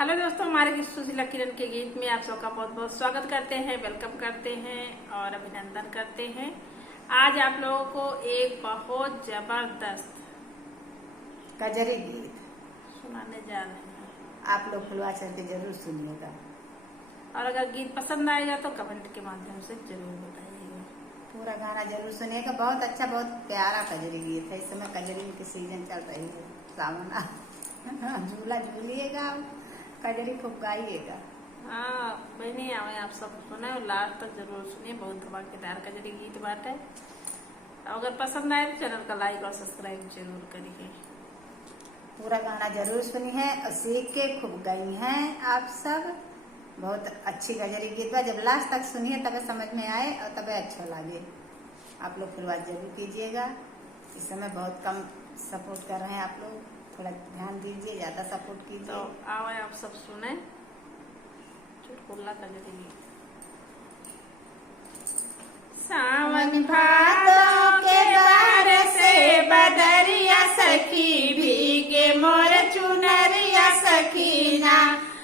Hello दोस्तों, हमारे गीत सुशीला किरण के गीत में आप सबका बहुत बहुत स्वागत करते हैं, वेलकम करते हैं और अभिनंदन करते हैं। आज आप लोगों को एक बहुत जबरदस्त कजरी गीत सुनाने जा रहे हैं। आप लोग फुलवा चढ़ के जरूर सुनिएगा और अगर गीत पसंद आएगा तो कमेंट के माध्यम से जरूर बताइएगा। पूरा गाना जरूर सुनिएगा। बहुत अच्छा, बहुत प्यारा कजरी गीत है। इस समय कजरी की सीजन चल रही है, सावन झूला झूलिएगा, कजरी खूब गाइएगा। हाँ बहनी, आवे आप सब सुने और लास्ट तक जरूर सुनिए। बहुत धमाकेदार कजरी गीत बात है। अगर पसंद आए तो चैनल का लाइक और सब्सक्राइब जरूर करिए। पूरा गाना जरूर सुनिए और सीख के खूब गई हैं आप सब। बहुत अच्छी कजरी गीत बा। जब लास्ट तक सुनिए तब समझ में आए और तब अच्छा लगे। आप लोग शुरुआत जरूर कीजिएगा। इस समय बहुत कम सपोर्ट कर रहे हैं आप लोग, थोड़ा ध्यान दीजिए, ज्यादा सपोर्ट कीजिए। तो आवे आप सब सुने चुटकुला कजरी गीत। सावन भादों के बार से बदरिया सखी भीगे मोर चुनरिया सखीना।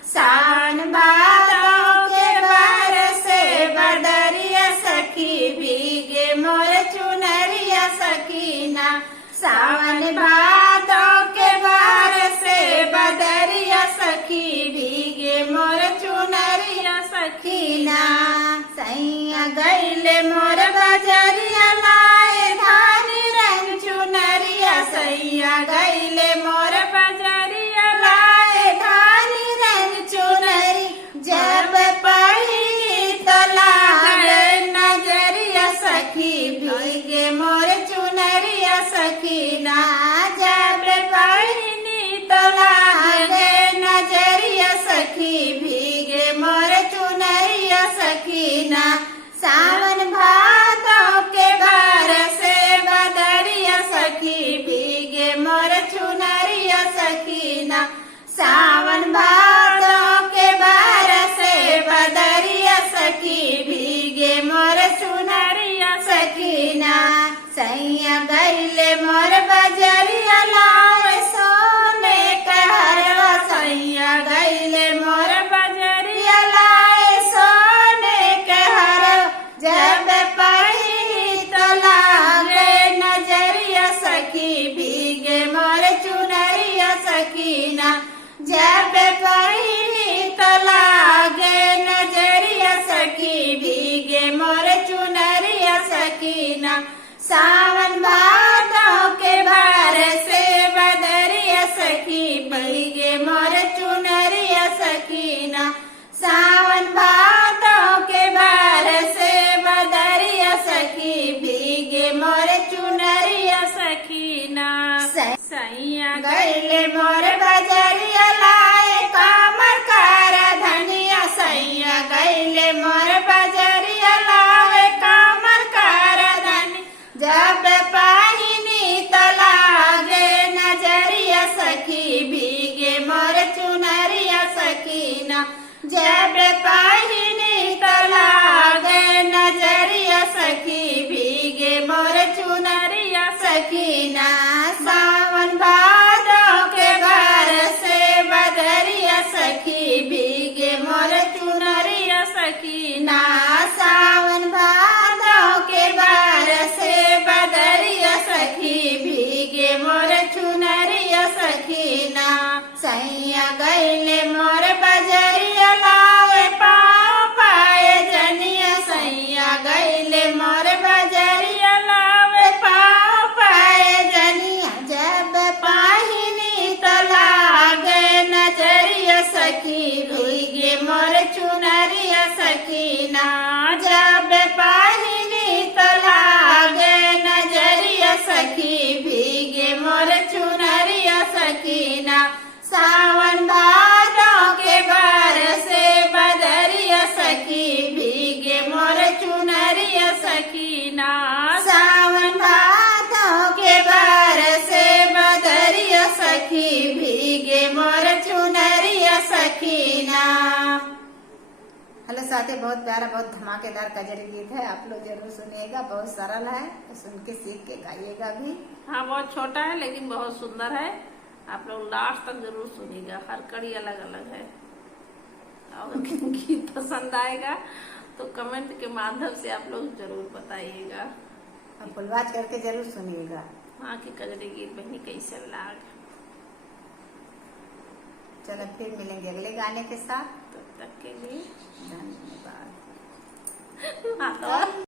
सावन भादों के बार से बदरिया सखी भीगे मोर चुनरिया सखीना। सावन भादों के बार से बदरिया सखी भीगे मोर चुनरिया सखीना। सैया गईले मोर बजरिया लाए धानी रंग चुनरिया। सैया गईले मोर बजरिया लाए धानी रंग चुनरी। जब पढ़ी तो लागे नजरिया सखी भीगे मोर चुनरिया सखीना। जब पढ़ी तो लागे नजरिया सखी भीगे मोर चुनरिया सखीना। सावन भादों के बार से बदरिया सखी भीगे मोर चुनरिया सखीना। सावन भादों के बार से बदरिया सखी भीगे मोर चुनरिया सखीना। सैया गईले मोर बजरिया लाए सोने के हरवा। सैया गईले मोर बजरिया लाए सोने के हरवा। जब पढ़ी तो लागे नजरिया सखी भीगे मोर चुनरिया सखीना। जब पढ़ी तो लागे नजरिया सखी भीगे मोर चुनरिया सकीना। सावन भादों के बार से बदरिया सखी भीगे मोर चुनरिया सकीना। सावन भादों के बार से बदरिया सखी भीगे मोर चुनरिया सकीना। सैया गईले मोर बजरिया लाए कामर कार धनिया। सैया गईले मोर बजरिया लाए कामर कार धनिया। जब पाहिनी तो लागे नजरिया सखी भीगे मोर चुनरिया सकीना। जब पाहिनी तो लागे नजरिया सखी भीगे मोर चुनरिया सकीना। सावन भादों के बार से बदरिया सखी भीगे मोर चुनरिया सकीना। सावन भादों के बार से बदरिया सखी भीगे मोर चुनरिया सकीना। सैया गईले मोर बजरिया लाए पाँव पाए जनिया। सैया गईले मोर बजरिया लाए पाँव पाए जनिया। जब पाहिनी तो लागे नजरिया सखी भीगे मोर चुनरिया सकीना। जब पाहिनी तो लागे नजरिया सखी भीगे मोर चुनरिया सकीना। सावन भादों के बार से बदरिया सखी भीगे मोर चुनरिया सकीना। सावन भादों के बार से बदरिया सखी भीगे मोर चुनरिया सकीना। हेलो साथी, बहुत प्यारा, बहुत धमाकेदार कजरी गीत है। आप लोग जरूर सुनिएगा। बहुत सरल है, सुन के सीख के गाइएगा भी। हाँ, बहुत छोटा है लेकिन बहुत सुंदर है। आप लोग लास्ट तक जरूर सुनिएगा। हर कड़ी अलग अलग है। और गीत पसंद आएगा तो कमेंट के माध्यम से आप लोग जरूर बताइएगा। और फुलबाज करके जरूर सुनिएगा। हाँ कि कजरी गीत बहनी कैसे लाग। चलो फिर मिलेंगे अगले गाने के साथ, तब तक के लिए धन्यवाद। हाँ तो